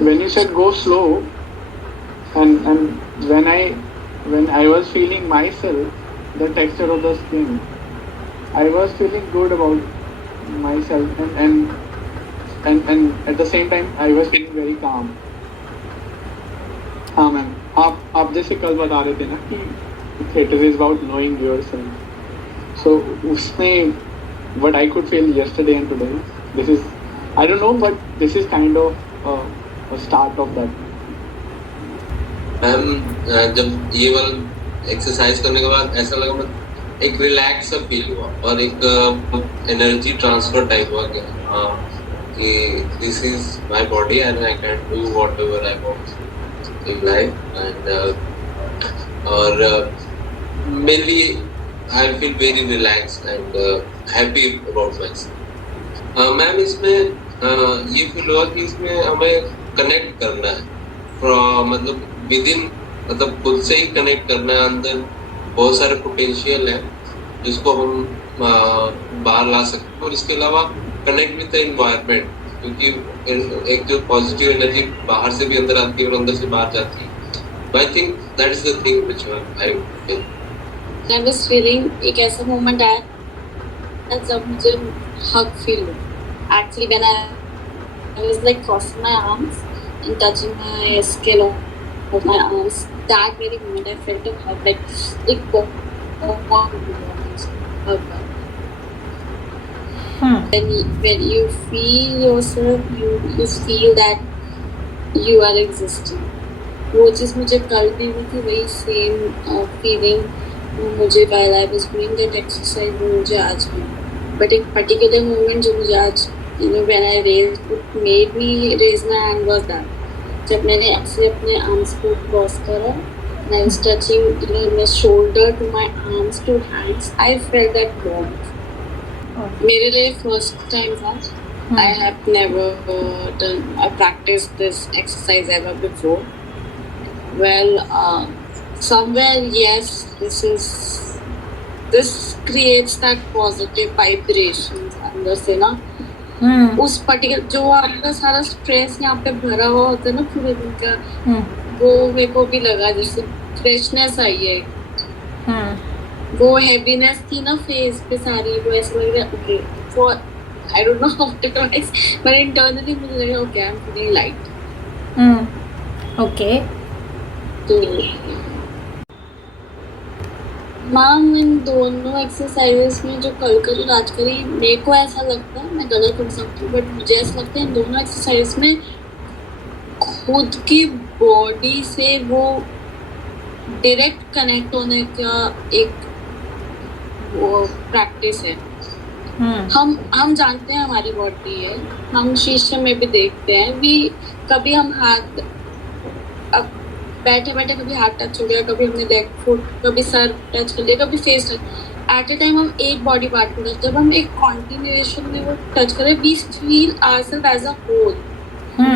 when you said go slow, and when I was feeling myself, the texture of the skin, I was feeling good about myself, and at the same time I was feeling very calm. हाँ ma'am, आप जैसे कल बता रहे थे ना कि theatre is about knowing yourself, so उसमें what I could feel yesterday and today, this is, I don't know, but this is kind of a start of that. Ma'am जब ये वाला एक्सरसाइज करने के बाद ऐसा लगा, मैं एक रिलैक्स सा फील हुआ और एक एनर्जी ट्रांसफर टाइप हुआ कि this is my body and I can do whatever I want in life, and और mainly I feel very relax and happy about myself. Ma'am इसमें ये फील हुआ कि इसमें हमें कनेक्ट करना है, मतलब विद इन, मतलब खुद से ही कनेक्ट करना है। अंदर बहुत सारे पोटेंशियल है जिसको हम बाहर ला सकते हैं, और इसके अलावा कनेक्ट विद द एनवायरनमेंट, क्योंकि एक जो पॉजिटिव एनर्जी बाहर से भी अंदर आती है और अंदर से बाहर जाती है। I think that is the thing which I was feeling. एक ऐसा मोमेंट आया जब मुझे हग फील हुआ। Actually when I was like crossing my arms and touching my skin of my arms, that very moment I felt a hug, like एक बहुत hug. When you feel yourself, you feel that you are existing. वो चीज़ मुझे कल भी हुई थी, वही same feeling मुझे while I was doing that exercise वो मुझे आज भी। But एक particular moment जो मुझे आज, when I raised, it made me raise my hand was that जब मैंने ऐसे अपने arms को cross करा and I was touching my shoulder to my arms to hands, I felt that warmth. मेरे लिए first time था. I have never practiced this exercise ever before. Well, somewhere yes, this creates that positive vibrations अंदर से ना। उस particular जो आपका सारा स्ट्रेस यहाँ पे भरा हुआ होता है ना पूरे दिन का, वो मेरे को भी लगा जैसे फ्रेशनेस आई है। वो हैवीनेस थी ना फेस पे सारी, वो ऐसा लग रहा है okay, for I don't know how to express, but internally मुझे लगा okay I am feeling light. Okay, तो मैम इन दोनों एक्सरसाइजेस में जो कल का जो आज करी, मेरे को ऐसा लगता है, मैं गलत हो सकती हूँ, बट मुझे ऐसा लगता है इन दोनों एक्सरसाइज में खुद की बॉडी से वो डायरेक्ट कनेक्ट होने का एक वो प्रैक्टिस है। हम जानते हैं हमारी बॉडी है, हम शीशे में भी देखते हैं भी, कभी हम हाथ बैठे बैठे कभी हाथ टच हो गया, कभी हमने लेग फुट, कभी सर टच कर लिया, कभी face touch. At a time हम एक बॉडी पार्ट को टच, जब हम एक कॉन्टिन्यूएशन में वो टच करें, we feel ourselves as a whole,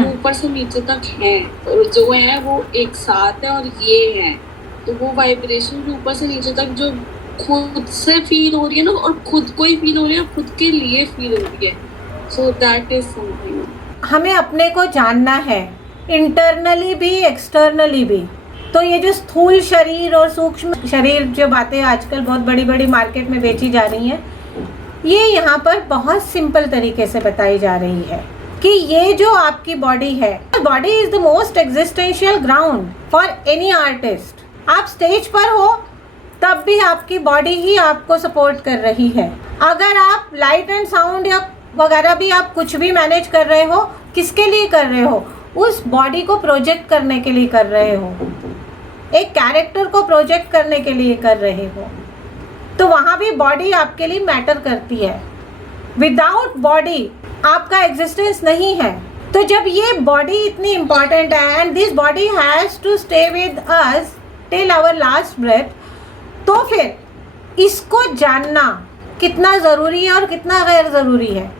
ऊपर से नीचे तक है, और जो है वो एक साथ है और ये है, तो वो वाइब्रेशन जो ऊपर से नीचे तक जो खुद से फील हो रही है ना, और खुद को ही फील हो रही है, खुद के लिए फील हो रही है, सो दैट इज समथिंग। हमें अपने को जानना है, इंटरनली भी एक्सटर्नली भी। तो ये जो स्थूल शरीर और सूक्ष्म शरीर जो बातें आजकल बहुत बड़ी बड़ी मार्केट में बेची जा रही हैं, ये यहाँ पर बहुत सिंपल तरीके से बताई जा रही है कि ये जो आपकी बॉडी है, body is the most existential ground for any artist. आप स्टेज पर हो तब भी आपकी बॉडी ही आपको सपोर्ट कर रही है। अगर आप लाइट एंड साउंड या वगैरह भी आप कुछ भी मैनेज कर रहे हो, किसके लिए कर रहे हो? उस बॉडी को प्रोजेक्ट करने के लिए कर रहे हो, एक कैरेक्टर को प्रोजेक्ट करने के लिए कर रहे हो, तो वहाँ भी बॉडी आपके लिए मैटर करती है। विदाउट बॉडी आपका एग्जिस्टेंस नहीं है। तो जब ये बॉडी इतनी इम्पॉर्टेंट है and this body has to stay with us till our last breath, तो फिर इसको जानना कितना ज़रूरी है और कितना गैर ज़रूरी है।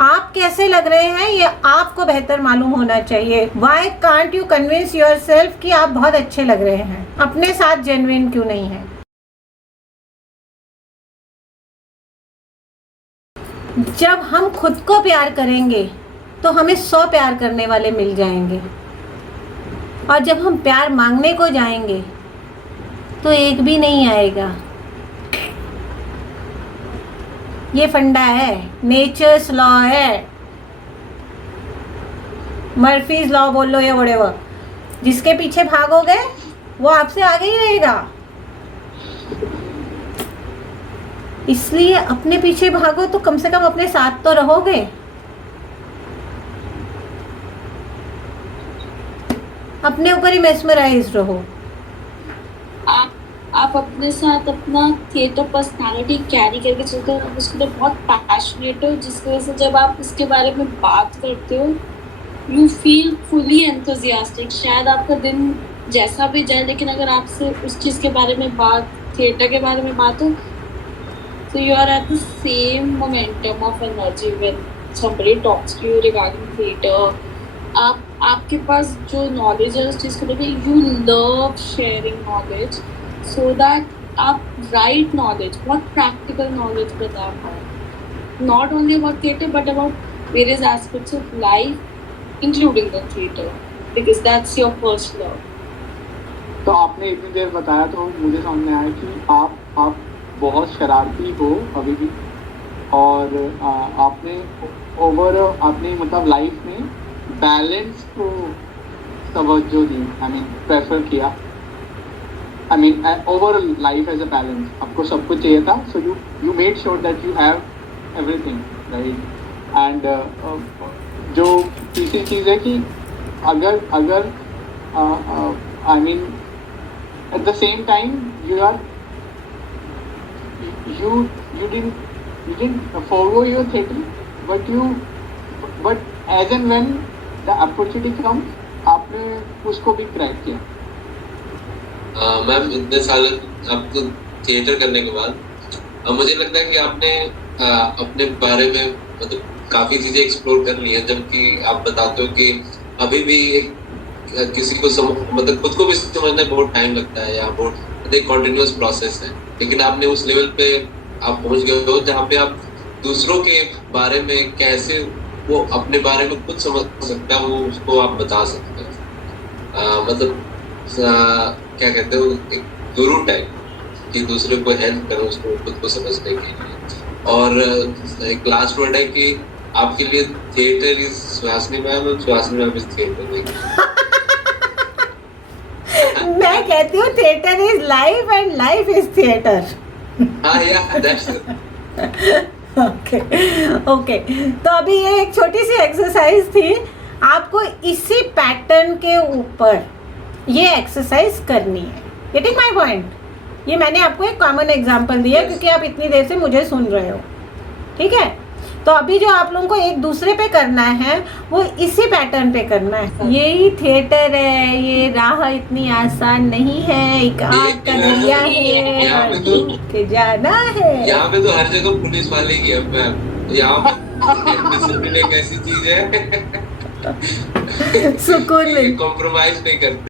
आप कैसे लग रहे हैं ये आपको बेहतर मालूम होना चाहिए। Why can't you convince your self कि आप बहुत अच्छे लग रहे हैं? अपने साथ जेन्युइन क्यों नहीं है? जब हम खुद को प्यार करेंगे तो हमें 100 प्यार करने वाले मिल जाएंगे। और जब हम प्यार मांगने को जाएंगे तो एक भी नहीं आएगा। ये फंडा है, नेचर्स लॉ है, मर्फीज लॉ बोल लो या व्हाटएवर। जिसके पीछे भागोगे वो आपसे आगे ही रहेगा। इसलिए अपने पीछे भागो तो कम से कम अपने साथ तो रहोगे। अपने ऊपर ही मेस्मराइज रहो। आप अपने साथ अपना थिएटर पर्सनालिटी कैरी करके चलते हो, आप उसके लिए बहुत पैशनेट हो, जिसकी वजह से जब आप उसके बारे में बात करते हो यू फील फुली एंथुजियास्टिक। शायद आपका दिन जैसा भी जाए, लेकिन अगर आपसे उस चीज़ के बारे में बात, थिएटर के बारे में बात हो, so you are at the same momentum of energy when somebody talks to you regarding theater. आपके पास जो नॉलेज है उस चीज़ को लेकर you love sharing knowledge, so that आप राइट नॉलेज, बहुत प्रैक्टिकल नॉलेज प्रदान करें, not only about theatre but about various aspects of life including the theatre, because that's your first love. तो आपने इतनी देर बताया तो मुझे समझ में आया कि आप बहुत शरारती हो अभी भी, और आपने आपने मतलब लाइफ में बैलेंस को तवज्जो दी, आई मीन प्रेफर किया, I mean overall life as a balance. आपको सब कुछ चाहिए था, so you made sure that you have everything, right. And जो तीसरी चीज़ है कि अगर I mean at the same time you didn't forgo your theater, but as and when the opportunity comes आपने उसको भी क्रैक किया। मैम इतने साल आपको थिएटर करने के बाद अब मुझे लगता है कि आपने अपने बारे में मतलब काफी चीजें एक्सप्लोर कर ली है, जबकि आप बताते हो कि अभी भी किसी को मतलब खुद को भी समझने में बहुत टाइम लगता है, या बहुत एक कॉन्टिन्यूअस प्रोसेस है, लेकिन आपने उस लेवल पे आप पहुंच गए हो जहाँ पे आप दूसरों के बारे में कैसे वो अपने बारे में खुद समझ सकता है, वो उसको आप बता सकते हैं। मतलब क्या कहते हो, एक गुरु टाइप कि दूसरे को हेल्प करो उसको खुद को समझने के लिए। और एक लास्ट वर्ड है कि आपके लिए थिएटर इज सुहासिनी मैम और सुहासिनी मैम इज थिएटर। मैं कहती हूँ theatre is life and life is theatre. हाँ या दैट्स ओके। तो अभी ये एक छोटी सी एक्सरसाइज थी, आपको इसी पैटर्न के ऊपर ये एक्सरसाइज करनी है। Getting my point? ये मैंने आपको एक कॉमन एग्जांपल दिया क्योंकि आप इतनी देर से मुझे सुन रहे हो, ठीक है। तो अभी जो आप लोगों को एक दूसरे पे करना है वो इसी पैटर्न पे करना है। यही थिएटर है, ये राह इतनी आसान नहीं है, एक आग का दरिया है, हर डूब के जाना है। यहाँ पे तो हर जगह पुलिस वाले ही है मैम, यहाँ पे डिसिप्लिन एक ऐसी चीज है सुकून में कॉम्प्रोमाइज नहीं करते।